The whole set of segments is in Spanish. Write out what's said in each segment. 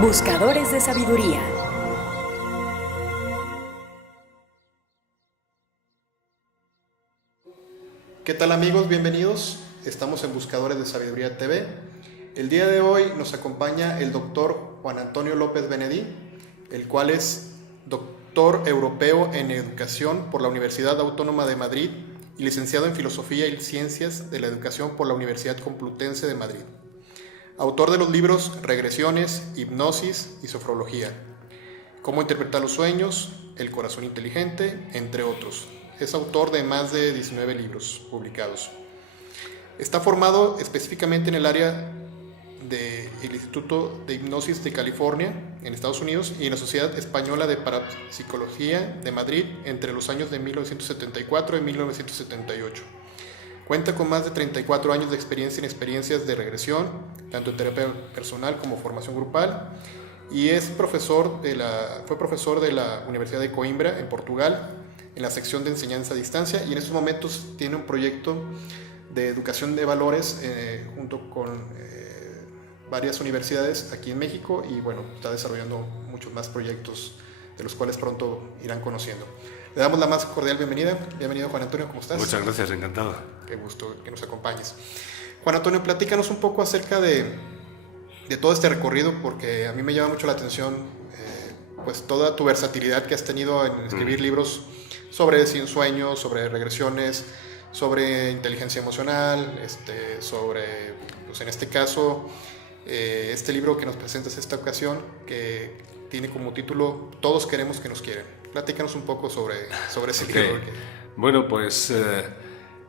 Buscadores de sabiduría. ¿Qué tal amigos? Bienvenidos. Estamos en Buscadores de Sabiduría TV. El día de hoy nos acompaña el doctor Juan Antonio López Benedí, el cual es doctor europeo en educación por la Universidad Autónoma de Madrid y licenciado en Filosofía y Ciencias de la Educación por la Universidad Complutense de Madrid. Autor de los libros Regresiones, Hipnosis y Sofrología, Cómo interpretar los sueños, El corazón inteligente, entre otros. Es autor de más de 19 libros publicados. Está formado específicamente en el área del Instituto de Hipnosis de California, en Estados Unidos, y en la Sociedad Española de Parapsicología de Madrid entre los años de 1974 y 1978. Cuenta con más de 34 años de experiencia en experiencias de regresión, tanto en terapia personal como formación grupal, y fue profesor de la Universidad de Coimbra, en Portugal, en la sección de enseñanza a distancia, y en estos momentos tiene un proyecto de educación de valores junto con varias universidades aquí en México, y bueno, está desarrollando muchos más proyectos de los cuales pronto irán conociendo. Le damos la más cordial bienvenida. Bienvenido, Juan Antonio, ¿cómo estás? Muchas gracias, encantado. Qué gusto que nos acompañes. Juan Antonio, platícanos un poco acerca de todo este recorrido, porque a mí me llama mucho la atención pues toda tu versatilidad que has tenido en escribir libros sobre sueños, sobre regresiones, sobre inteligencia emocional, sobre, pues en este caso, este libro que nos presentas esta ocasión, que tiene como título Todos queremos que nos quieren. Platícanos un poco sobre ese libro. Bueno, pues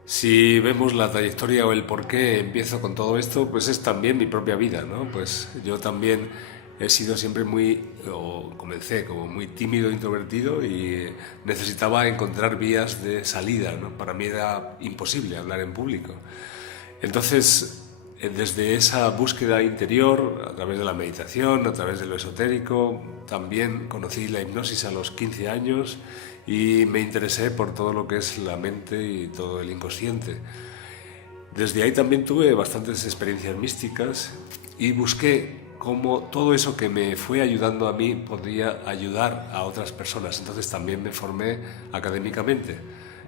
si vemos la trayectoria o el por qué empiezo con todo esto, pues es también mi propia vida, ¿no? Pues yo también he sido siempre comencé como muy tímido, introvertido, y necesitaba encontrar vías de salida, ¿no? Para mí era imposible hablar en público. Entonces, desde esa búsqueda interior, a través de la meditación, a través de lo esotérico, también conocí la hipnosis a los 15 años y me interesé por todo lo que es la mente y todo el inconsciente. Desde ahí también tuve bastantes experiencias místicas y busqué cómo todo eso que me fue ayudando a mí podría ayudar a otras personas. Entonces también me formé académicamente,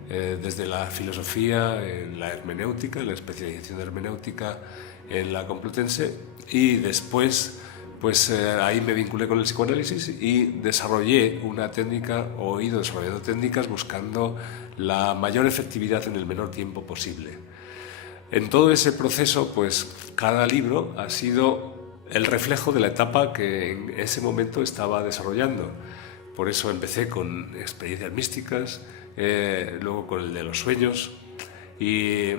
desde la filosofía, en la hermenéutica, en la especialización de hermenéutica en la Complutense, y después pues ahí me vinculé con el psicoanálisis y desarrollé una técnica, o he ido desarrollando técnicas buscando la mayor efectividad en el menor tiempo posible. En todo ese proceso, pues cada libro ha sido el reflejo de la etapa que en ese momento estaba desarrollando. Por eso empecé con experiencias místicas, luego con el de los sueños, y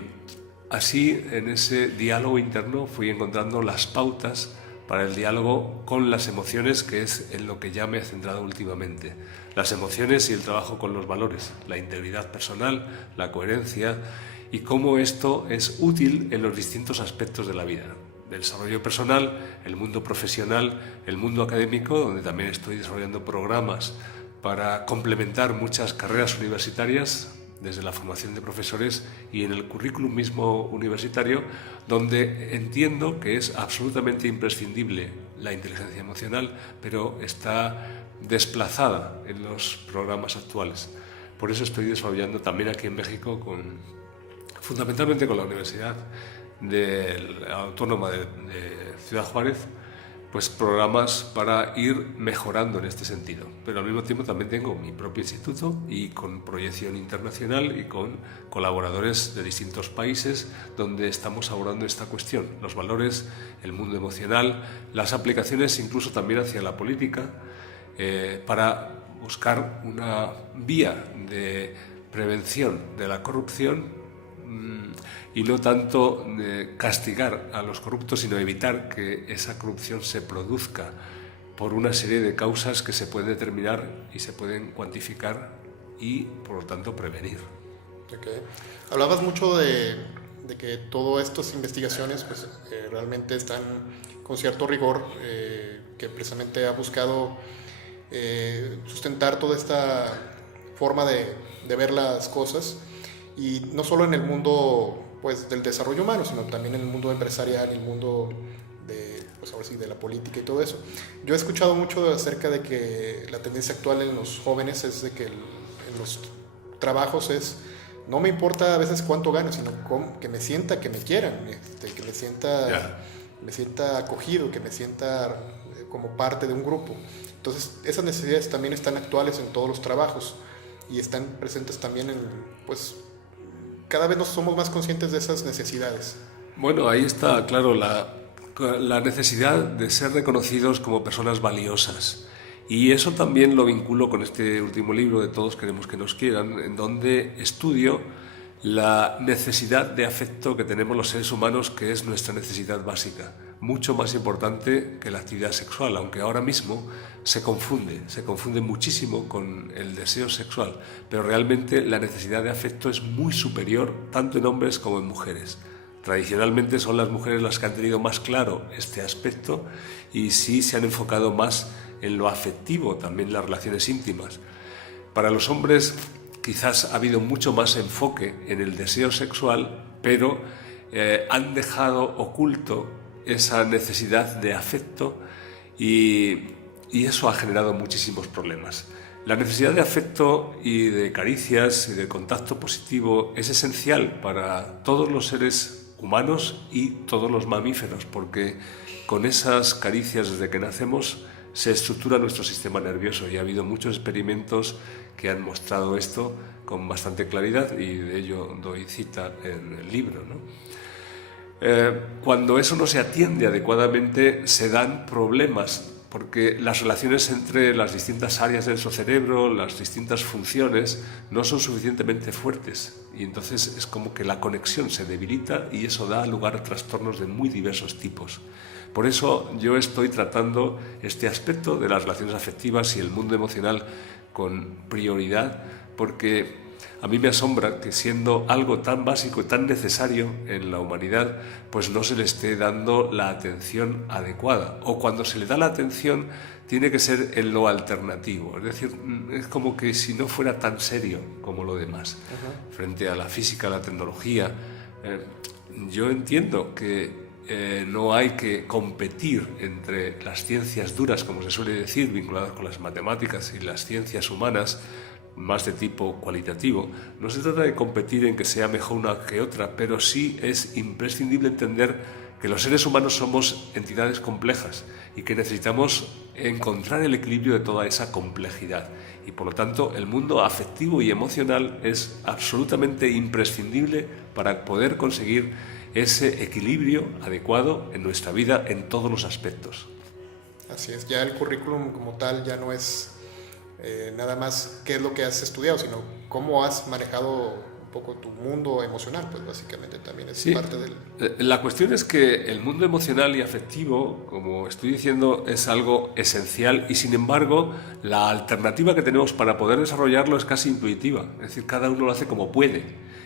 así en ese diálogo interno fui encontrando las pautas para el diálogo con las emociones, que es en lo que ya me he centrado últimamente. Las emociones y el trabajo con los valores, la integridad personal, la coherencia, y cómo esto es útil en los distintos aspectos de la vida. El desarrollo personal, el mundo profesional, el mundo académico, donde también estoy desarrollando programas para complementar muchas carreras universitarias, desde la formación de profesores y en el currículum mismo universitario, donde entiendo que es absolutamente imprescindible la inteligencia emocional, pero está desplazada en los programas actuales. Por eso estoy desarrollando también aquí en México, fundamentalmente con la Universidad Autónoma de Ciudad Juárez, pues programas para ir mejorando en este sentido. Pero al mismo tiempo también tengo mi propio instituto, y con proyección internacional y con colaboradores de distintos países, donde estamos abordando esta cuestión, los valores, el mundo emocional, las aplicaciones incluso también hacia la política, para buscar una vía de prevención de la corrupción, y no tanto castigar a los corruptos, sino evitar que esa corrupción se produzca por una serie de causas que se pueden determinar y se pueden cuantificar y, por lo tanto, prevenir. Okay. Hablabas mucho de que todas estas investigaciones pues, realmente están con cierto rigor, que precisamente ha buscado sustentar toda esta forma de ver las cosas, y no solo en el mundo pues, del desarrollo humano, sino también en el mundo empresarial, el mundo pues ahora sí, de la política y todo eso. Yo he escuchado mucho acerca de que la tendencia actual en los jóvenes es de que en los trabajos es, no me importa a veces cuánto gano, sino que me sienta, que me quieran, que me sienta acogido, que me sienta como parte de un grupo. Entonces esas necesidades también están actuales en todos los trabajos y están presentes también pues cada vez nos somos más conscientes de esas necesidades. Bueno, ahí está, claro, la necesidad de ser reconocidos como personas valiosas. Y eso también lo vinculo con este último libro de Todos queremos que nos quieran, en donde estudio la necesidad de afecto que tenemos los seres humanos, que es nuestra necesidad básica, mucho más importante que la actividad sexual, aunque ahora mismo se confunde muchísimo con el deseo sexual, pero realmente la necesidad de afecto es muy superior tanto en hombres como en mujeres. Tradicionalmente son las mujeres las que han tenido más claro este aspecto y sí se han enfocado más en lo afectivo, también las relaciones íntimas. Para los hombres quizás ha habido mucho más enfoque en el deseo sexual, pero han dejado oculto esa necesidad de afecto y eso ha generado muchísimos problemas. La necesidad de afecto y de caricias y de contacto positivo es esencial para todos los seres humanos y todos los mamíferos, porque con esas caricias desde que nacemos se estructura nuestro sistema nervioso y ha habido muchos experimentos que han mostrado esto con bastante claridad y de ello doy cita en el libro, ¿no? Cuando eso no se atiende adecuadamente se dan problemas, porque las relaciones entre las distintas áreas de nuestro cerebro, las distintas funciones, no son suficientemente fuertes y entonces es como que la conexión se debilita y eso da lugar a trastornos de muy diversos tipos. Por eso yo estoy tratando este aspecto de las relaciones afectivas y el mundo emocional con prioridad, porque a mí me asombra que siendo algo tan básico y tan necesario en la humanidad, pues no se le esté dando la atención adecuada. O cuando se le da la atención, tiene que ser en lo alternativo. Es decir, es como que si no fuera tan serio como lo demás. Frente a la física, la tecnología, yo entiendo que no hay que competir entre las ciencias duras, como se suele decir, vinculadas con las matemáticas y las ciencias humanas, más de tipo cualitativo. No se trata de competir en que sea mejor una que otra, pero sí es imprescindible entender que los seres humanos somos entidades complejas y que necesitamos encontrar el equilibrio de toda esa complejidad. Y por lo tanto, el mundo afectivo y emocional es absolutamente imprescindible para poder conseguir ese equilibrio adecuado en nuestra vida en todos los aspectos. Así es, ya el currículum como tal ya no es nada más qué es lo que has estudiado, sino cómo has manejado un poco tu mundo emocional, pues básicamente también es parte del... La cuestión es que el mundo emocional y afectivo, como estoy diciendo, es algo esencial y sin embargo la alternativa que tenemos para poder desarrollarlo es casi intuitiva, es decir, cada uno lo hace como puede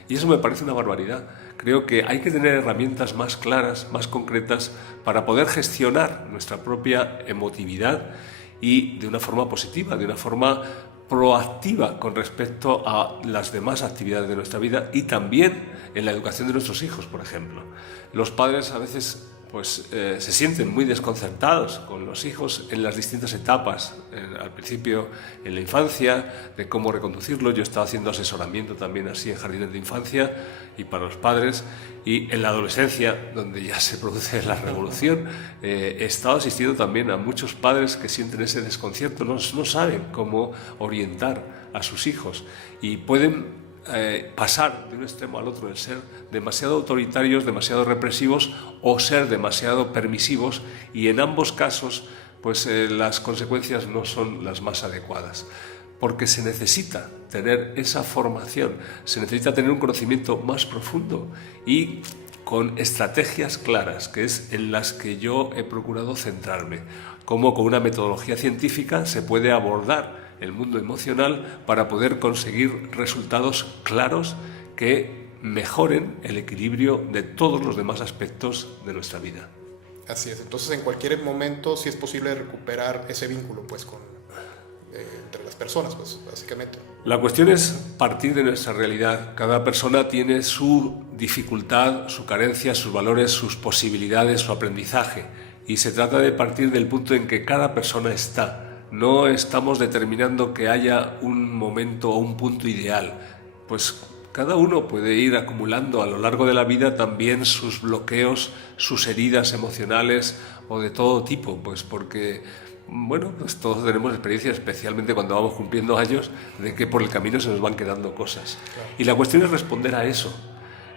y eso me parece una barbaridad. Creo que hay que tener herramientas más claras, más concretas para poder gestionar nuestra propia emotividad y de una forma positiva, de una forma proactiva con respecto a las demás actividades de nuestra vida y también en la educación de nuestros hijos, por ejemplo. Los padres a veces se sienten muy desconcertados con los hijos en las distintas etapas, al principio en la infancia, de cómo reconducirlos. Yo he estado haciendo asesoramiento también así en jardines de infancia y para los padres, y en la adolescencia, donde ya se produce la revolución, he estado asistiendo también a muchos padres que sienten ese desconcierto, no saben cómo orientar a sus hijos y pueden pasar de un extremo al otro, de ser demasiado autoritarios, demasiado represivos o ser demasiado permisivos, y en ambos casos las consecuencias no son las más adecuadas, porque se necesita tener esa formación, se necesita tener un conocimiento más profundo y con estrategias claras, que es en las que yo he procurado centrarme, cómo con una metodología científica se puede abordar el mundo emocional para poder conseguir resultados claros que mejoren el equilibrio de todos los demás aspectos de nuestra vida. Así es, entonces en cualquier momento sí es posible recuperar ese vínculo pues entre las personas, pues, básicamente. La cuestión es partir de nuestra realidad. Cada persona tiene su dificultad, su carencia, sus valores, sus posibilidades, su aprendizaje. Y se trata de partir del punto en que cada persona está. No estamos determinando que haya un momento o un punto ideal. Pues cada uno puede ir acumulando a lo largo de la vida también sus bloqueos, sus heridas emocionales o de todo tipo, pues porque, bueno, pues todos tenemos experiencia, especialmente cuando vamos cumpliendo años, de que por el camino se nos van quedando cosas. Claro. Y la cuestión es responder a eso.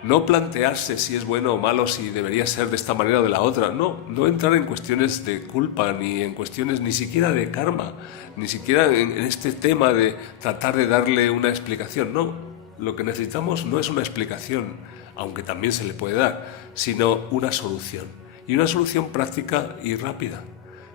No plantearse si es bueno o malo, si debería ser de esta manera o de la otra. No entrar en cuestiones de culpa, ni en cuestiones ni siquiera de karma, ni siquiera en este tema de tratar de darle una explicación. No, lo que necesitamos no es una explicación, aunque también se le puede dar, sino una solución. Y una solución práctica y rápida,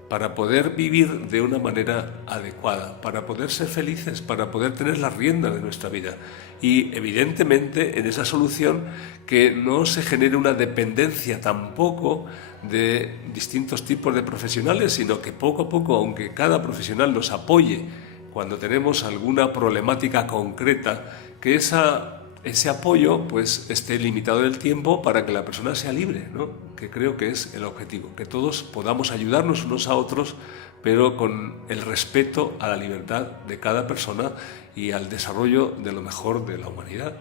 para poder vivir de una manera adecuada, para poder ser felices, para poder tener las riendas de nuestra vida. Y evidentemente en esa solución que no se genere una dependencia tampoco de distintos tipos de profesionales, sino que poco a poco, aunque cada profesional nos apoye cuando tenemos alguna problemática concreta, que ese apoyo pues esté limitado en el tiempo para que la persona sea libre, ¿no? Que creo que es el objetivo, que todos podamos ayudarnos unos a otros, pero con el respeto a la libertad de cada persona y al desarrollo de lo mejor de la humanidad.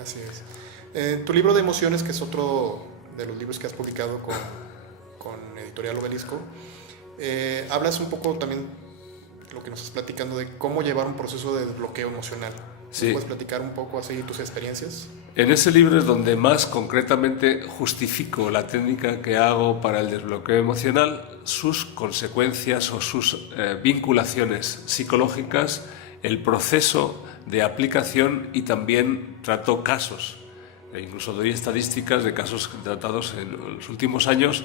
Así es. Tu libro de emociones, que es otro de los libros que has publicado con Editorial Obelisco, hablas un poco también, lo que nos estás platicando, de cómo llevar un proceso de desbloqueo emocional. Sí. ¿Puedes platicar un poco así tus experiencias? En ese libro es donde más concretamente justifico la técnica que hago para el desbloqueo emocional, sus consecuencias o sus vinculaciones psicológicas, el proceso de aplicación, y también trato casos. E incluso doy estadísticas de casos tratados en los últimos años,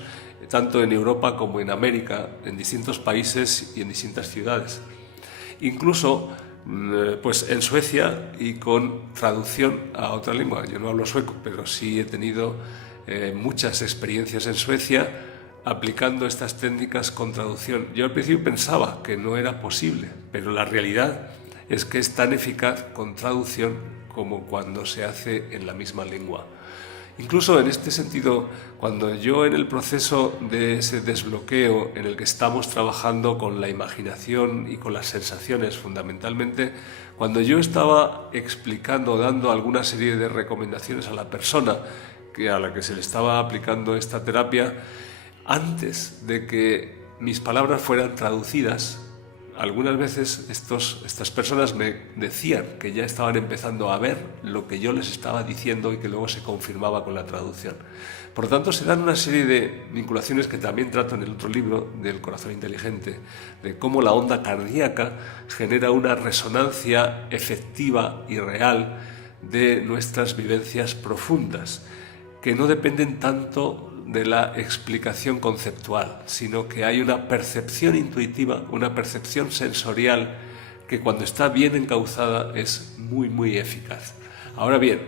tanto en Europa como en América, en distintos países y en distintas ciudades. Incluso pues en Suecia, y con traducción a otra lengua. Yo no hablo sueco, pero sí he tenido muchas experiencias en Suecia aplicando estas técnicas con traducción. Yo al principio pensaba que no era posible, pero la realidad es que es tan eficaz con traducción como cuando se hace en la misma lengua. Incluso en este sentido, cuando yo en el proceso de ese desbloqueo en el que estamos trabajando con la imaginación y con las sensaciones fundamentalmente, cuando yo estaba explicando, dando alguna serie de recomendaciones a la persona a la que se le estaba aplicando esta terapia, antes de que mis palabras fueran traducidas, algunas veces estas personas me decían que ya estaban empezando a ver lo que yo les estaba diciendo y que luego se confirmaba con la traducción. Por lo tanto, se dan una serie de vinculaciones que también trato en el otro libro, del corazón inteligente, de cómo la onda cardíaca genera una resonancia efectiva y real de nuestras vivencias profundas, que no dependen tanto de la explicación conceptual, sino que hay una percepción intuitiva, una percepción sensorial que cuando está bien encauzada es muy, muy eficaz. Ahora bien,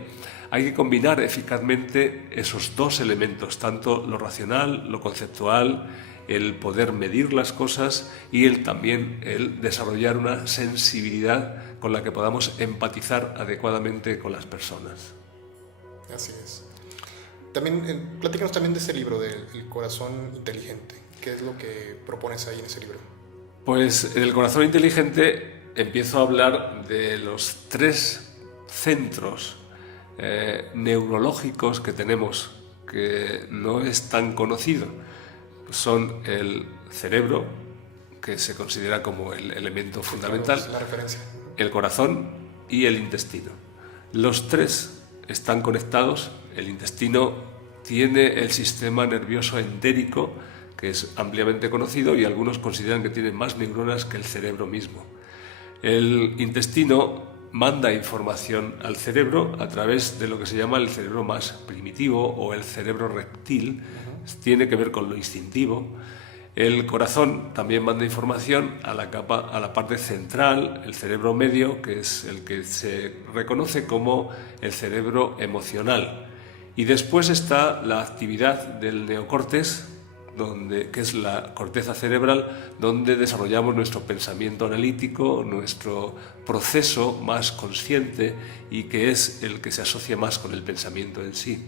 hay que combinar eficazmente esos dos elementos, tanto lo racional, lo conceptual, el poder medir las cosas y también el desarrollar una sensibilidad con la que podamos empatizar adecuadamente con las personas. Así es. También, platícanos también de ese libro, del corazón inteligente. ¿Qué es lo que propones ahí en ese libro? Pues en el corazón inteligente empiezo a hablar de los 3 centros neurológicos que tenemos, que no es tan conocido. Son el cerebro, que se considera como el elemento fundamental, La referencia. el corazón y el intestino. Los 3 están conectados. El intestino tiene el sistema nervioso entérico, que es ampliamente conocido, y algunos consideran que tiene más neuronas que el cerebro mismo. El intestino manda información al cerebro a través de lo que se llama el cerebro más primitivo o el cerebro reptil. Tiene que ver con lo instintivo. El corazón también manda información a la parte central, el cerebro medio, que es el que se reconoce como el cerebro emocional. Y después está la actividad del neocórtex, que es la corteza cerebral, donde desarrollamos nuestro pensamiento analítico, nuestro proceso más consciente, y que es el que se asocia más con el pensamiento en sí.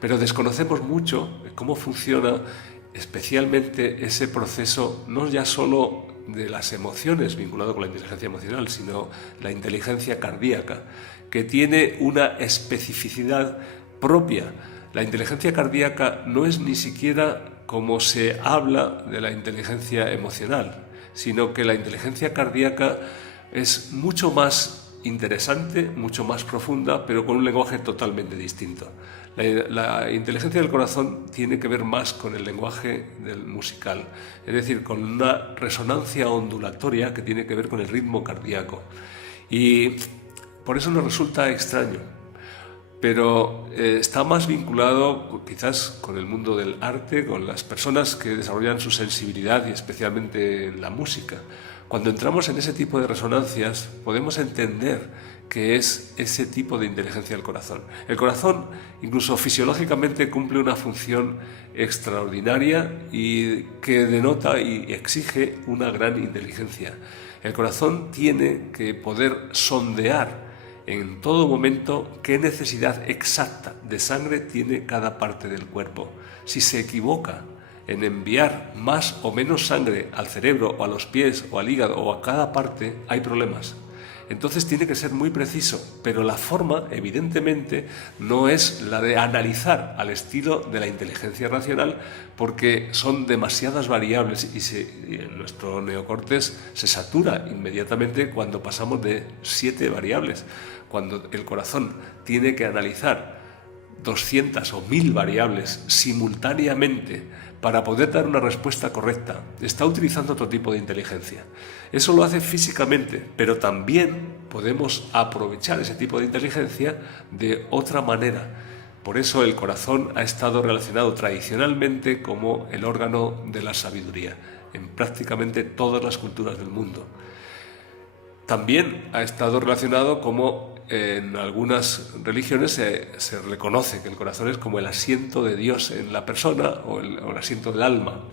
Pero desconocemos mucho cómo funciona especialmente ese proceso, no ya solo de las emociones vinculado con la inteligencia emocional, sino la inteligencia cardíaca, que tiene una especificidad propia. La inteligencia cardíaca no es ni siquiera como se habla de la inteligencia emocional, sino que la inteligencia cardíaca es mucho más interesante, mucho más profunda, pero con un lenguaje totalmente distinto. La inteligencia del corazón tiene que ver más con el lenguaje del musical, es decir, con una resonancia ondulatoria que tiene que ver con el ritmo cardíaco. Y por eso nos resulta extraño, pero está más vinculado quizás con el mundo del arte, con las personas que desarrollan su sensibilidad, y especialmente en la música. Cuando entramos en ese tipo de resonancias podemos entender qué es ese tipo de inteligencia del corazón. El corazón, incluso fisiológicamente, cumple una función extraordinaria y que denota y exige una gran inteligencia. El corazón tiene que poder sondear en todo momento qué necesidad exacta de sangre tiene cada parte del cuerpo. Si se equivoca en enviar más o menos sangre al cerebro o a los pies o al hígado o a cada parte, hay problemas. Entonces tiene que ser muy preciso, pero la forma, evidentemente, no es la de analizar al estilo de la inteligencia racional, porque son demasiadas variables y nuestro neocórtex se satura inmediatamente cuando pasamos de 7 variables. Cuando el corazón tiene que analizar 200 o 1000 variables simultáneamente para poder dar una respuesta correcta, está utilizando otro tipo de inteligencia. Eso lo hace físicamente, pero también podemos aprovechar ese tipo de inteligencia de otra manera. Por eso el corazón ha estado relacionado tradicionalmente como el órgano de la sabiduría en prácticamente todas las culturas del mundo. También ha estado relacionado como en algunas religiones se reconoce que el corazón es como el asiento de Dios en la persona o el asiento del alma.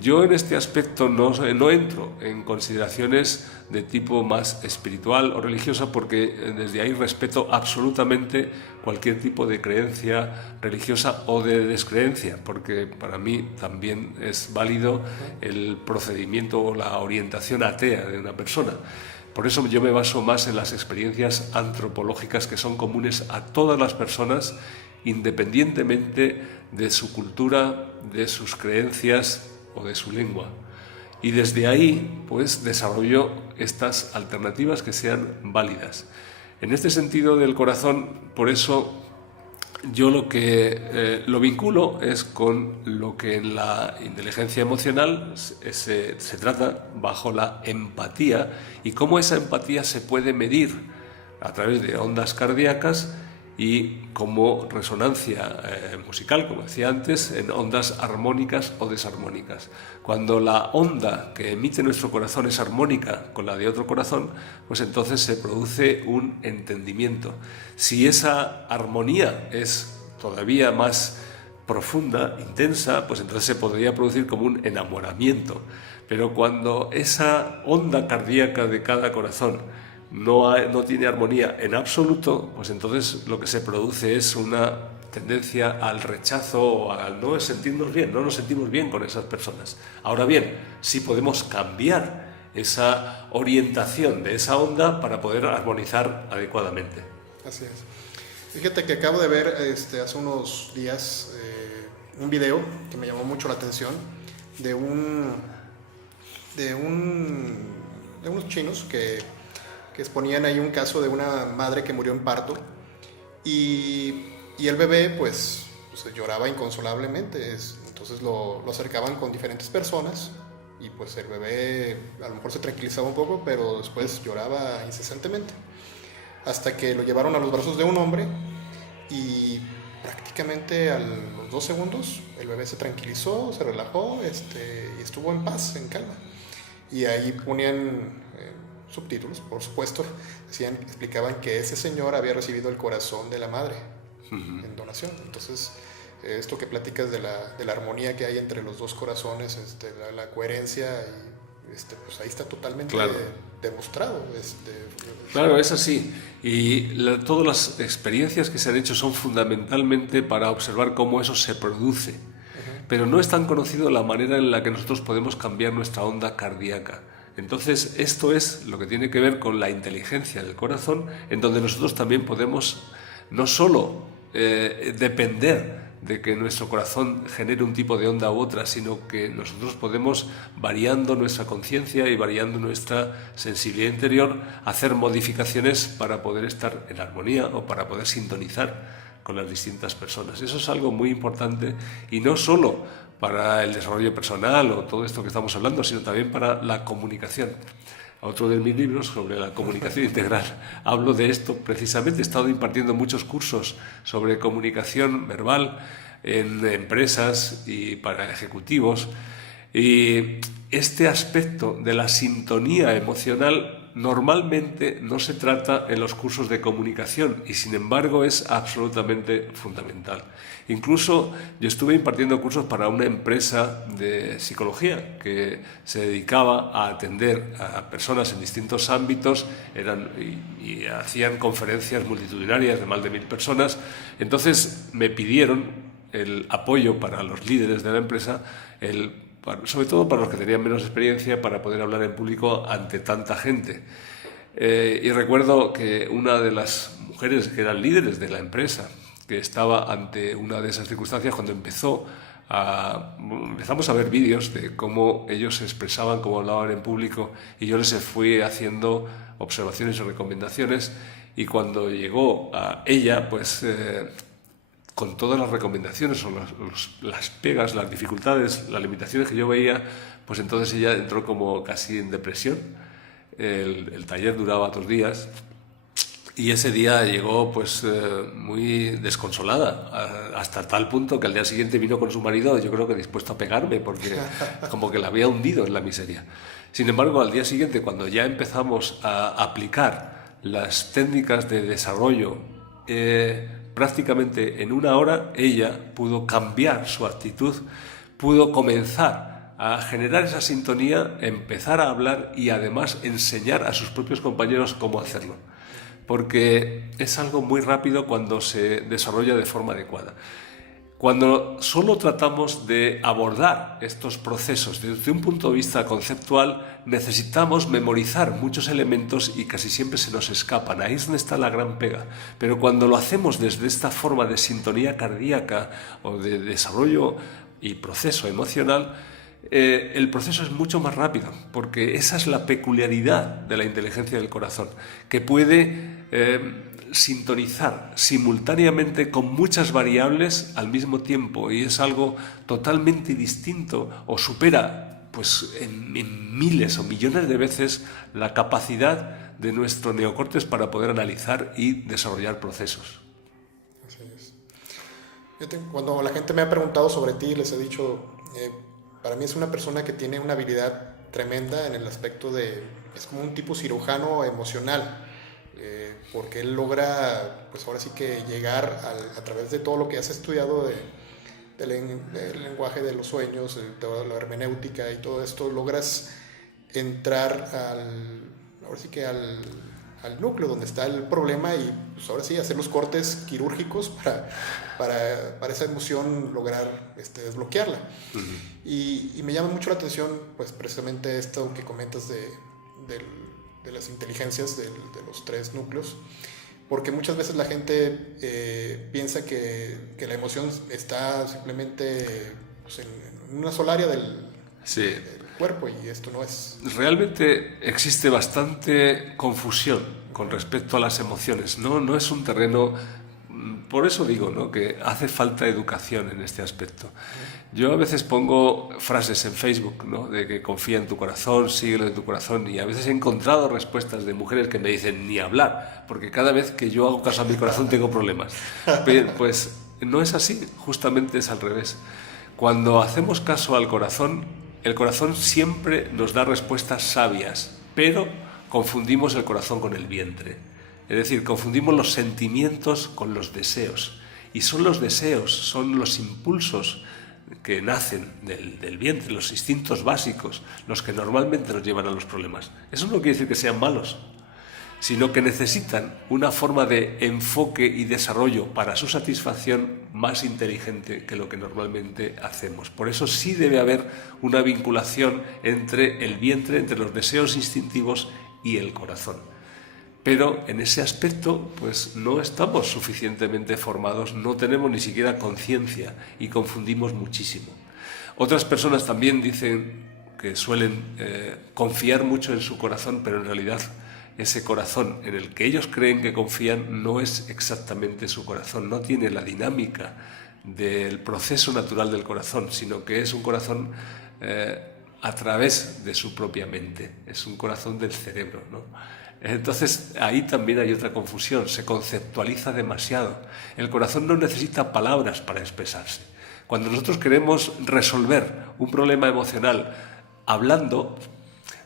Yo en este aspecto no entro en consideraciones de tipo más espiritual o religiosa, porque desde ahí respeto absolutamente cualquier tipo de creencia religiosa o de descreencia, porque para mí también es válido el procedimiento o la orientación atea de una persona. Por eso yo me baso más en las experiencias antropológicas que son comunes a todas las personas, independientemente de su cultura, de sus creencias o de su lengua. Y desde ahí, pues, desarrollo estas alternativas que sean válidas. En este sentido del corazón, por eso yo lo vinculo es con lo que en la inteligencia emocional se trata bajo la empatía, y cómo esa empatía se puede medir a través de ondas cardíacas y como resonancia musical, como decía antes, en ondas armónicas o desarmónicas. Cuando la onda que emite nuestro corazón es armónica con la de otro corazón, pues entonces se produce un entendimiento. Si esa armonía es todavía más profunda, intensa, pues entonces se podría producir como un enamoramiento. Pero cuando esa onda cardíaca de cada corazón no tiene armonía en absoluto, pues entonces lo que se produce es una tendencia al rechazo o al no sentirnos bien, no nos sentimos bien con esas personas. Ahora bien, sí podemos cambiar esa orientación de esa onda para poder armonizar adecuadamente. Así es. Fíjate que acabo de ver hace unos días un video que me llamó mucho la atención de unos chinos que exponían ahí un caso de una madre que murió en parto y el bebé pues lloraba inconsolablemente. Entonces lo acercaban con diferentes personas y pues el bebé a lo mejor se tranquilizaba un poco, pero después lloraba incesantemente, hasta que lo llevaron a los brazos de un hombre y prácticamente a los 2 segundos el bebé se tranquilizó, se relajó y estuvo en paz, en calma. Y ahí ponían subtítulos, por supuesto, explicaban que ese señor había recibido el corazón de la madre en donación. Entonces esto que platicas de la armonía que hay entre los dos corazones, la coherencia, y pues ahí está totalmente demostrado. Claro, es así. Y todas las experiencias que se han hecho son fundamentalmente para observar cómo eso se produce. Pero no es tan conocido la manera en la que nosotros podemos cambiar nuestra onda cardíaca. Entonces, esto es lo que tiene que ver con la inteligencia del corazón, en donde nosotros también podemos no solo depender de que nuestro corazón genere un tipo de onda u otra, sino que nosotros podemos, variando nuestra conciencia y variando nuestra sensibilidad interior, hacer modificaciones para poder estar en armonía o para poder sintonizar con las distintas personas. Eso es algo muy importante, y no solo para el desarrollo personal o todo esto que estamos hablando, sino también para la comunicación. Otro de mis libros sobre la comunicación integral hablo de esto precisamente. He estado impartiendo muchos cursos sobre comunicación verbal en empresas y para ejecutivos, y este aspecto de la sintonía emocional normalmente no se trata en los cursos de comunicación, y sin embargo es absolutamente fundamental. Incluso yo estuve impartiendo cursos para una empresa de psicología que se dedicaba a atender a personas en distintos ámbitos, y hacían conferencias multitudinarias de más de 1000 personas. Entonces me pidieron el apoyo para los líderes de la empresa, sobre todo para los que tenían menos experiencia, para poder hablar en público ante tanta gente. Y recuerdo que una de las mujeres que eran líderes de la empresa, que estaba ante una de esas circunstancias, cuando empezamos a ver vídeos de cómo ellos se expresaban, cómo hablaban en público, y yo les fui haciendo observaciones y recomendaciones, y cuando llegó a ella, pues con todas las recomendaciones o las pegas, las dificultades, las limitaciones que yo veía, pues entonces ella entró como casi en depresión. El taller duraba 2 días, y ese día llegó pues muy desconsolada, hasta tal punto que al día siguiente vino con su marido, yo creo que dispuesto a pegarme, porque como que la había hundido en la miseria. Sin embargo, al día siguiente, cuando ya empezamos a aplicar las técnicas de desarrollo, prácticamente en 1 hora ella pudo cambiar su actitud, pudo comenzar a generar esa sintonía, empezar a hablar y además enseñar a sus propios compañeros cómo hacerlo, porque es algo muy rápido cuando se desarrolla de forma adecuada. Cuando solo tratamos de abordar estos procesos desde un punto de vista conceptual, necesitamos memorizar muchos elementos y casi siempre se nos escapan. Ahí es donde está la gran pega. Pero cuando lo hacemos desde esta forma de sintonía cardíaca o de desarrollo y proceso emocional, el proceso es mucho más rápido, porque esa es la peculiaridad de la inteligencia del corazón, que puede sintonizar simultáneamente con muchas variables al mismo tiempo, y es algo totalmente distinto, o supera pues en miles o millones de veces la capacidad de nuestro neocórtex para poder analizar y desarrollar procesos. Así es. Cuando la gente me ha preguntado sobre ti, les he dicho, para mí es una persona que tiene una habilidad tremenda en el aspecto es como un tipo cirujano emocional, porque él logra, pues ahora sí que llegar a través de todo lo que has estudiado del lenguaje de los sueños, toda la hermenéutica y todo esto, logras entrar ahora sí que al núcleo donde está el problema, y pues ahora sí hacer los cortes quirúrgicos para esa emoción lograr desbloquearla. Uh-huh. Y me llama mucho la atención pues precisamente esto que comentas de las inteligencias de los 3 núcleos, porque muchas veces la gente piensa que la emoción está simplemente pues, en una sola área del cuerpo, y esto no es. Realmente existe bastante confusión con respecto a las emociones, no es un terreno. Por eso digo, ¿no?, que hace falta educación en este aspecto. Yo a veces pongo frases en Facebook, ¿no?, de que confía en tu corazón, síguelo en tu corazón, y a veces he encontrado respuestas de mujeres que me dicen ni hablar, porque cada vez que yo hago caso a mi corazón tengo problemas. Pues no es así, justamente es al revés. Cuando hacemos caso al corazón, el corazón siempre nos da respuestas sabias, pero confundimos el corazón con el vientre. Es decir, confundimos los sentimientos con los deseos. Y son los deseos, son los impulsos que nacen del vientre, los instintos básicos, los que normalmente nos llevan a los problemas. Eso no quiere decir que sean malos, sino que necesitan una forma de enfoque y desarrollo para su satisfacción más inteligente que lo que normalmente hacemos. Por eso sí debe haber una vinculación entre el vientre, entre los deseos instintivos y el corazón. Pero en ese aspecto pues no estamos suficientemente formados, no tenemos ni siquiera conciencia y confundimos muchísimo. Otras personas también dicen que suelen confiar mucho en su corazón, pero en realidad ese corazón en el que ellos creen que confían no es exactamente su corazón, no tiene la dinámica del proceso natural del corazón, sino que es un corazón a través de su propia mente, es un corazón del cerebro, ¿no? Entonces ahí también hay otra confusión, se conceptualiza demasiado. El corazón no necesita palabras para expresarse. Cuando nosotros queremos resolver un problema emocional hablando,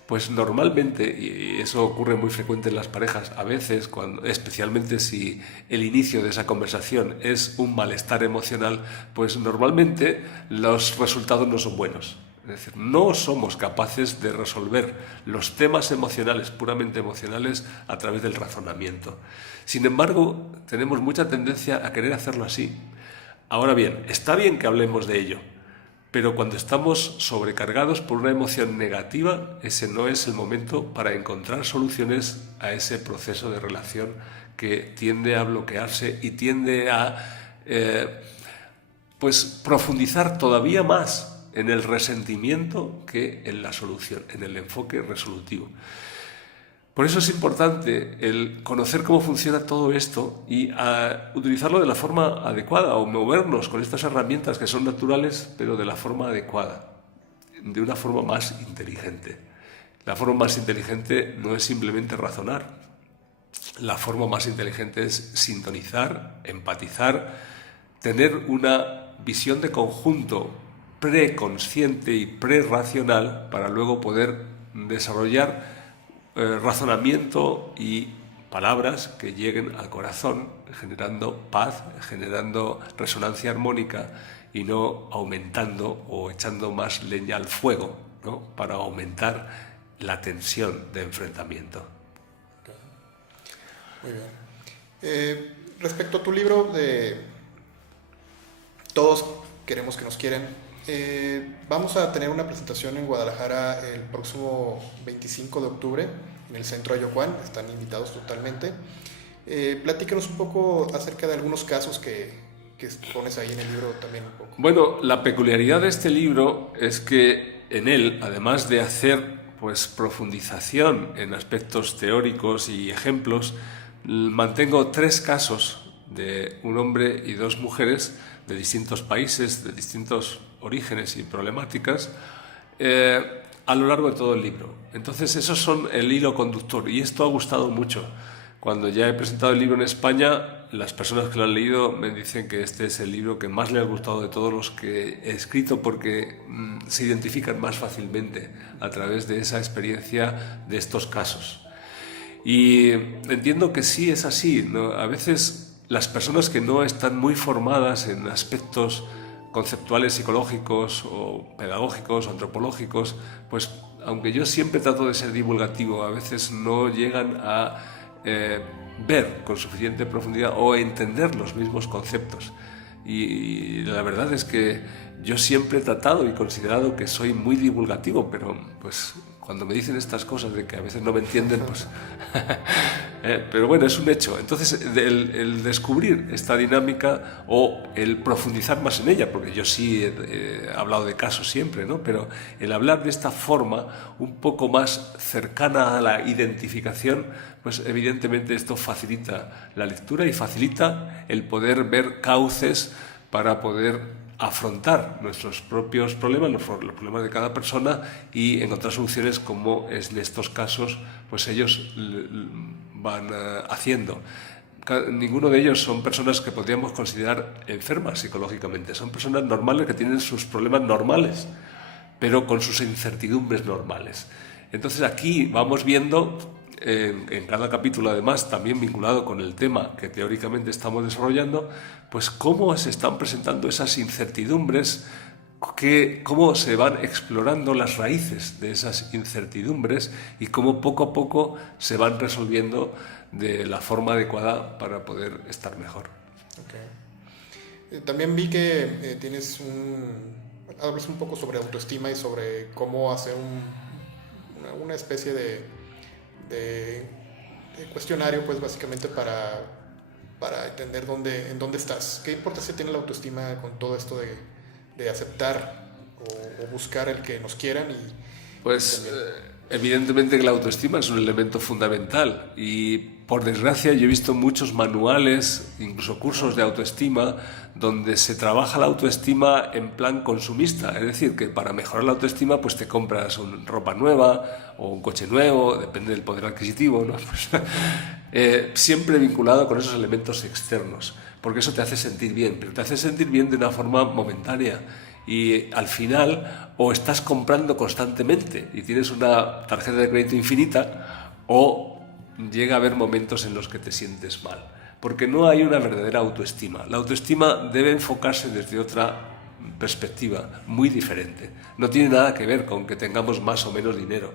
pues normalmente, y eso ocurre muy frecuente en las parejas, a veces, especialmente si el inicio de esa conversación es un malestar emocional, pues normalmente los resultados no son buenos. Es decir, no somos capaces de resolver los temas emocionales, puramente emocionales, a través del razonamiento. Sin embargo, tenemos mucha tendencia a querer hacerlo así. Ahora bien, está bien que hablemos de ello, pero cuando estamos sobrecargados por una emoción negativa, ese no es el momento para encontrar soluciones a ese proceso de relación que tiende a bloquearse y tiende a pues profundizar todavía más en el resentimiento que en la solución, en el enfoque resolutivo. Por eso es importante el conocer cómo funciona todo esto y utilizarlo de la forma adecuada o movernos con estas herramientas que son naturales, pero de la forma adecuada, de una forma más inteligente. La forma más inteligente no es simplemente razonar. La forma más inteligente es sintonizar, empatizar, tener una visión de conjunto preconsciente y prerracional para luego poder desarrollar razonamiento y palabras que lleguen al corazón, generando paz, generando resonancia armónica y no aumentando o echando más leña al fuego, ¿no? Para aumentar la tensión de enfrentamiento. Muy bien. Respecto a tu libro de Todos queremos que nos quieren, vamos a tener una presentación en Guadalajara el próximo 25 de octubre en el Centro Ayocuán, están invitados totalmente. Platícanos un poco acerca de algunos casos que pones ahí en el libro también un poco. Bueno, la peculiaridad de este libro es que en él, además de hacer pues profundización en aspectos teóricos y ejemplos, mantengo 3 casos de un hombre y 2 mujeres de distintos países, de distintos orígenes y problemáticas, a lo largo de todo el libro. Entonces esos son el hilo conductor y esto ha gustado mucho. Cuando ya he presentado el libro en España, las personas que lo han leído me dicen que este es el libro que más les ha gustado de todos los que he escrito porque se identifican más fácilmente a través de esa experiencia de estos casos. Y entiendo que sí es así, ¿no? A veces las personas que no están muy formadas en aspectos conceptuales, psicológicos o pedagógicos o antropológicos, pues aunque yo siempre trato de ser divulgativo, a veces no llegan a ver con suficiente profundidad o entender los mismos conceptos. Y la verdad es que yo siempre he tratado y considerado que soy muy divulgativo, pero pues cuando me dicen estas cosas de que a veces no me entienden, pues pero bueno, es un hecho. Entonces el descubrir esta dinámica o el profundizar más en ella, porque yo sí he hablado de casos siempre, ¿no? Pero el hablar de esta forma un poco más cercana a la identificación, pues evidentemente esto facilita la lectura y facilita el poder ver cauces para poder afrontar nuestros propios problemas, los problemas de cada persona y encontrar soluciones como es en estos casos, pues ellos van haciendo. Ninguno de ellos son personas que podríamos considerar enfermas psicológicamente, son personas normales que tienen sus problemas normales, pero con sus incertidumbres normales. Entonces aquí vamos viendo en cada capítulo, además, también vinculado con el tema que teóricamente estamos desarrollando, pues cómo se están presentando esas incertidumbres, cómo se van explorando las raíces de esas incertidumbres y cómo poco a poco se van resolviendo de la forma adecuada para poder estar mejor. Okay. También vi que hablas un poco sobre autoestima y sobre cómo hacer una especie de cuestionario, pues básicamente para entender en dónde estás. ¿Qué importancia tiene la autoestima con todo esto de aceptar o buscar el que nos quieran? Pues evidentemente que la autoestima es un elemento fundamental y por desgracia yo he visto muchos manuales, incluso cursos de autoestima, donde se trabaja la autoestima en plan consumista, es decir, que para mejorar la autoestima pues te compras ropa nueva o un coche nuevo, depende del poder adquisitivo, ¿no? Pues, siempre vinculado con esos elementos externos, porque eso te hace sentir bien, pero te hace sentir bien de una forma momentánea. Y al final o estás comprando constantemente y tienes una tarjeta de crédito infinita, o llega a haber momentos en los que te sientes mal, porque no hay una verdadera autoestima. La autoestima debe enfocarse desde otra perspectiva muy diferente. No tiene nada que ver con que tengamos más o menos dinero.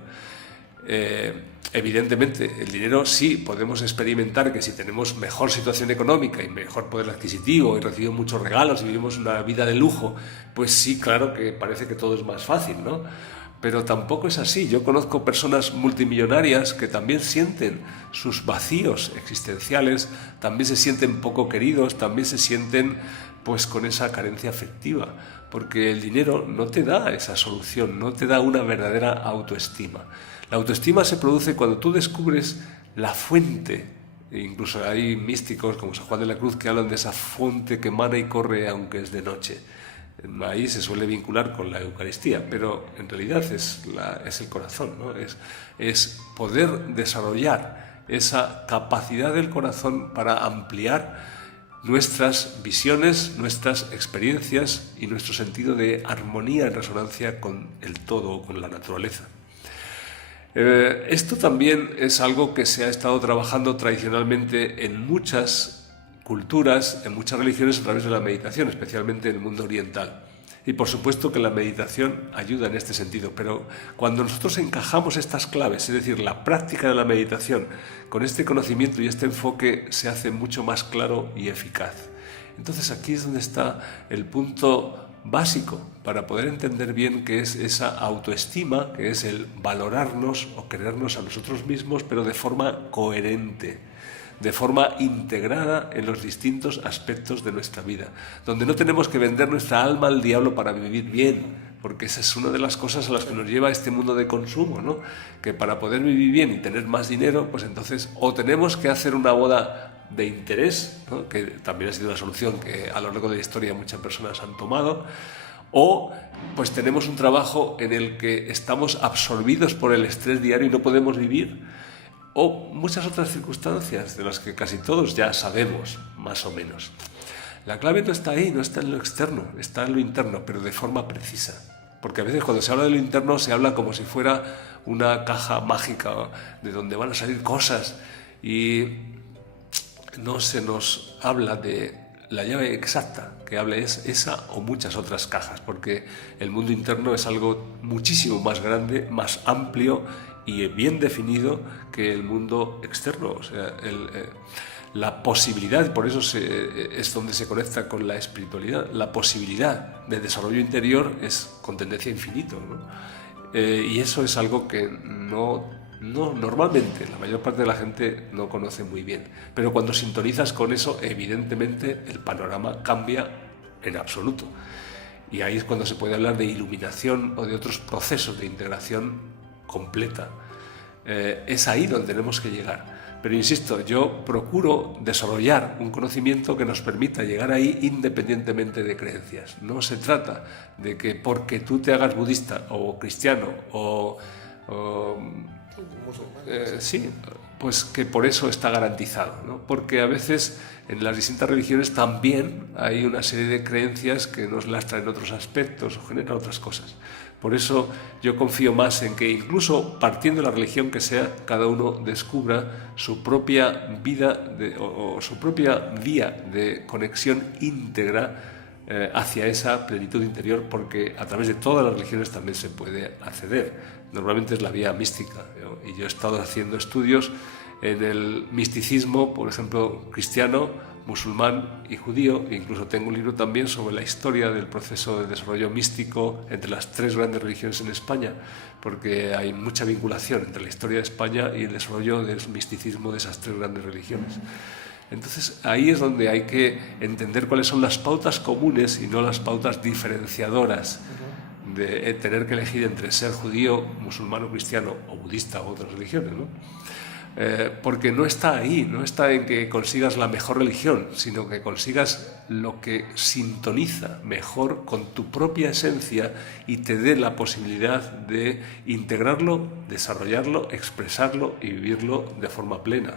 Evidentemente, el dinero sí podemos experimentar que si tenemos mejor situación económica y mejor poder adquisitivo y recibimos muchos regalos y vivimos una vida de lujo, pues sí, claro que parece que todo es más fácil, ¿no? Pero tampoco es así. Yo conozco personas multimillonarias que también sienten sus vacíos existenciales, también se sienten poco queridos, también se sienten pues con esa carencia afectiva, porque el dinero no te da esa solución, no te da una verdadera autoestima. La autoestima se produce cuando tú descubres la fuente. Incluso hay místicos como San Juan de la Cruz que hablan de esa fuente que emana y corre aunque es de noche. Ahí se suele vincular con la Eucaristía, pero en realidad es el corazón, ¿no? Es poder desarrollar esa capacidad del corazón para ampliar nuestras visiones, nuestras experiencias y nuestro sentido de armonía en resonancia con el todo, con la naturaleza. Esto también es algo que se ha estado trabajando tradicionalmente en muchas culturas, en muchas religiones a través de la meditación, especialmente en el mundo oriental. Y por supuesto que la meditación ayuda en este sentido, pero cuando nosotros encajamos estas claves, es decir, la práctica de la meditación, con este conocimiento y este enfoque se hace mucho más claro y eficaz. Entonces aquí es donde está el punto básico para poder entender bien qué es esa autoestima, que es el valorarnos o querernos a nosotros mismos, pero de forma coherente, de forma integrada en los distintos aspectos de nuestra vida, donde no tenemos que vender nuestra alma al diablo para vivir bien, porque esa es una de las cosas a las que nos lleva este mundo de consumo, ¿no? Que para poder vivir bien y tener más dinero, pues entonces o tenemos que hacer una boda de interés, ¿no? Que también ha sido una solución que a lo largo de la historia muchas personas han tomado, o pues tenemos un trabajo en el que estamos absorbidos por el estrés diario y no podemos vivir, o muchas otras circunstancias de las que casi todos ya sabemos, más o menos. La clave no está ahí, no está en lo externo, está en lo interno, pero de forma precisa. Porque a veces cuando se habla de lo interno se habla como si fuera una caja mágica de donde van a salir cosas y no se nos habla de la llave exacta que hable es esa o muchas otras cajas, porque el mundo interno es algo muchísimo más grande, más amplio y bien definido que el mundo externo. O sea, la posibilidad, por eso es donde se conecta con la espiritualidad, la posibilidad de desarrollo interior es con tendencia a infinito, ¿no? Y eso es algo que no normalmente la mayor parte de la gente no conoce muy bien, pero cuando sintonizas con eso, evidentemente el panorama cambia en absoluto, y ahí es cuando se puede hablar de iluminación o de otros procesos de integración completa. Es ahí donde tenemos que llegar. Pero insisto, yo procuro desarrollar un conocimiento que nos permita llegar ahí independientemente de creencias. No se trata de que porque tú te hagas budista o cristiano o o, Musulmán. sí, pues que por eso está garantizado, ¿no? Porque a veces en las distintas religiones también hay una serie de creencias que nos lastran en otros aspectos o generan otras cosas. Por eso yo confío más en que incluso partiendo de la religión que sea, cada uno descubra su propia vida o su propia vía de conexión íntegra hacia esa plenitud interior, porque a través de todas las religiones también se puede acceder. Normalmente es la vía mística, ¿no? Y yo he estado haciendo estudios en el misticismo, por ejemplo, cristiano, musulmán y judío, e incluso tengo un libro también sobre la historia del proceso de desarrollo místico entre las tres grandes religiones en España, porque hay mucha vinculación entre la historia de España y el desarrollo del misticismo de esas tres grandes religiones. Entonces ahí es donde hay que entender cuáles son las pautas comunes y no las pautas diferenciadoras de tener que elegir entre ser judío, musulmán o cristiano, o budista o otras religiones, ¿no? Porque no está ahí, no está en que consigas la mejor religión, sino que consigas lo que sintoniza mejor con tu propia esencia y te dé la posibilidad de integrarlo, desarrollarlo, expresarlo y vivirlo de forma plena.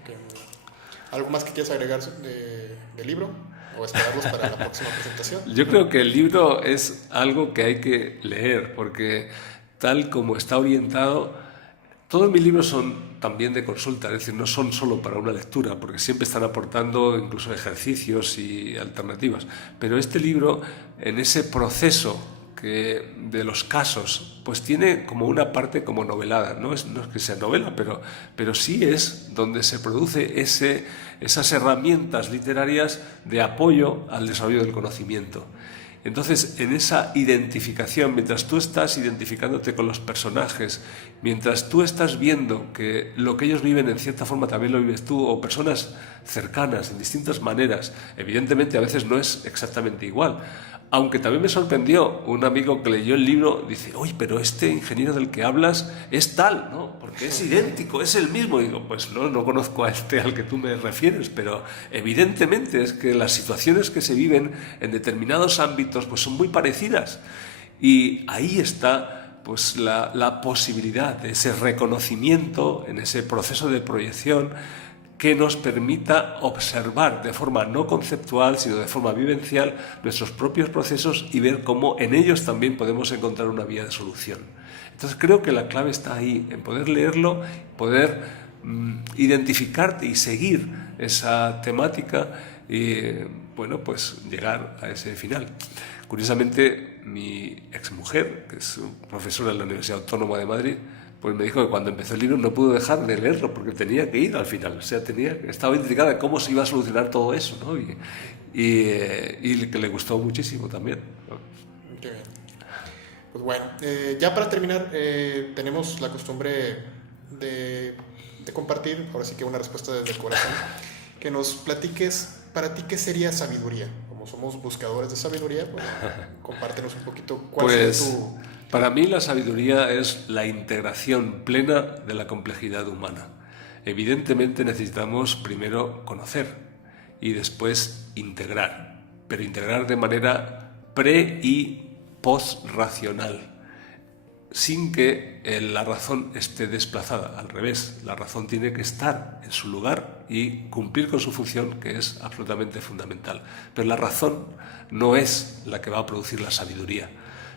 Okay, muy bien. ¿Algo más que quieras agregar del libro? ¿O esperarlos para la próxima presentación? Yo creo que el libro es algo que hay que leer, porque tal como está orientado, todos mis libros son también de consulta, es decir, no son solo para una lectura, porque siempre están aportando incluso ejercicios y alternativas. Pero este libro, en ese proceso de los casos, pues tiene como una parte como novelada. No es que sea novela, pero sí es donde se produce esas herramientas literarias de apoyo al desarrollo del conocimiento. Entonces, en esa identificación, mientras tú estás identificándote con los personajes, mientras tú estás viendo que lo que ellos viven en cierta forma también lo vives tú, o personas cercanas en distintas maneras, evidentemente a veces no es exactamente igual. Aunque también me sorprendió un amigo que leyó el libro, dice, oye, pero este ingeniero del que hablas es tal, ¿no? Porque es idéntico, es el mismo. Y digo, pues no conozco a este al que tú me refieres, pero evidentemente es que las situaciones que se viven en determinados ámbitos pues son muy parecidas. Y ahí está pues la posibilidad de ese reconocimiento en ese proceso de proyección que nos permita observar de forma no conceptual, sino de forma vivencial, nuestros propios procesos y ver cómo en ellos también podemos encontrar una vía de solución. Entonces creo que la clave está ahí, en poder leerlo, poder identificarte y seguir esa temática y, bueno, pues llegar a ese final. Curiosamente, mi exmujer, que es profesora en la Universidad Autónoma de Madrid, pues me dijo que cuando empezó el libro no pudo dejar de leerlo porque tenía que ir al final, o sea, estaba intrigada de cómo se iba a solucionar todo eso, ¿no? Y que le gustó muchísimo también, ¿no? Qué bien. Pues bueno, ya para terminar, tenemos la costumbre de compartir, ahora sí que una respuesta desde el corazón, que nos platiques, para ti, ¿qué sería sabiduría? Como somos buscadores de sabiduría, pues compártenos un poquito cuál sería tu... Para mí la sabiduría es la integración plena de la complejidad humana. Evidentemente necesitamos primero conocer y después integrar, pero integrar de manera pre- y post-racional, sin que la razón esté desplazada. Al revés, la razón tiene que estar en su lugar y cumplir con su función, que es absolutamente fundamental. Pero la razón no es la que va a producir la sabiduría.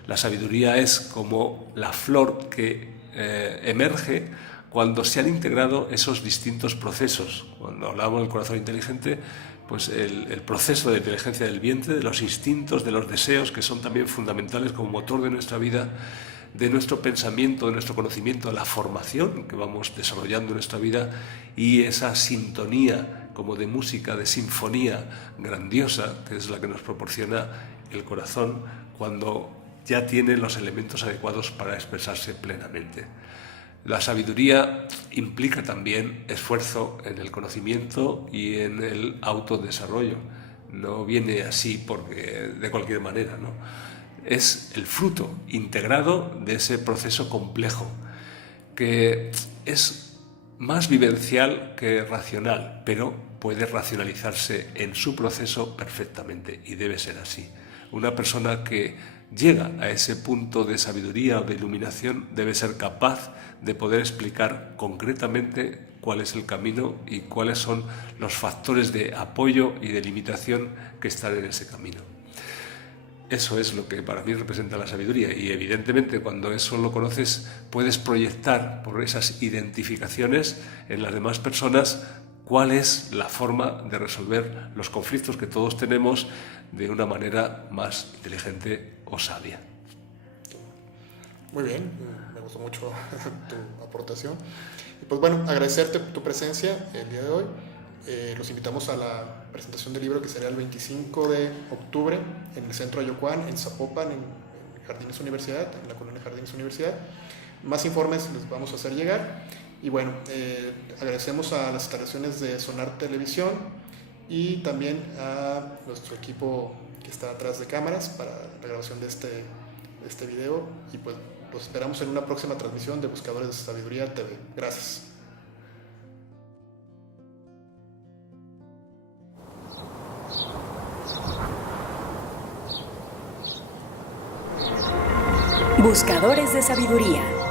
La sabiduría es como la flor que emerge cuando se han integrado esos distintos procesos. Cuando hablamos del corazón inteligente, pues el proceso de inteligencia del vientre, de los instintos, de los deseos, que son también fundamentales como motor de nuestra vida, de nuestro pensamiento, de nuestro conocimiento, de la formación que vamos desarrollando en nuestra vida, y esa sintonía como de música, de sinfonía grandiosa, que es la que nos proporciona el corazón cuando ya tiene los elementos adecuados para expresarse plenamente. La sabiduría implica también esfuerzo en el conocimiento y en el autodesarrollo. No viene así porque de cualquier manera, ¿no? Es el fruto integrado de ese proceso complejo que es más vivencial que racional, pero puede racionalizarse en su proceso perfectamente y debe ser así. Una persona que llega a ese punto de sabiduría o de iluminación debe ser capaz de poder explicar concretamente cuál es el camino y cuáles son los factores de apoyo y de limitación que están en ese camino. Eso es lo que para mí representa la sabiduría, y evidentemente cuando eso lo conoces puedes proyectar por esas identificaciones en las demás personas cuál es la forma de resolver los conflictos que todos tenemos de una manera más inteligente o sabia. Muy bien, me gustó mucho tu aportación. Y pues bueno, agradecerte tu presencia el día de hoy. Los invitamos a la presentación del libro que será el 25 de octubre en el Centro Ayocuán, en Zapopan, en Jardines Universidad, en la colonia Jardines Universidad. Más informes les vamos a hacer llegar. Y bueno, agradecemos a las instalaciones de Sonar Televisión y también a nuestro equipo que está atrás de cámaras para la grabación de este video. Y pues los esperamos en una próxima transmisión de Buscadores de Sabiduría TV. Gracias. Buscadores de Sabiduría.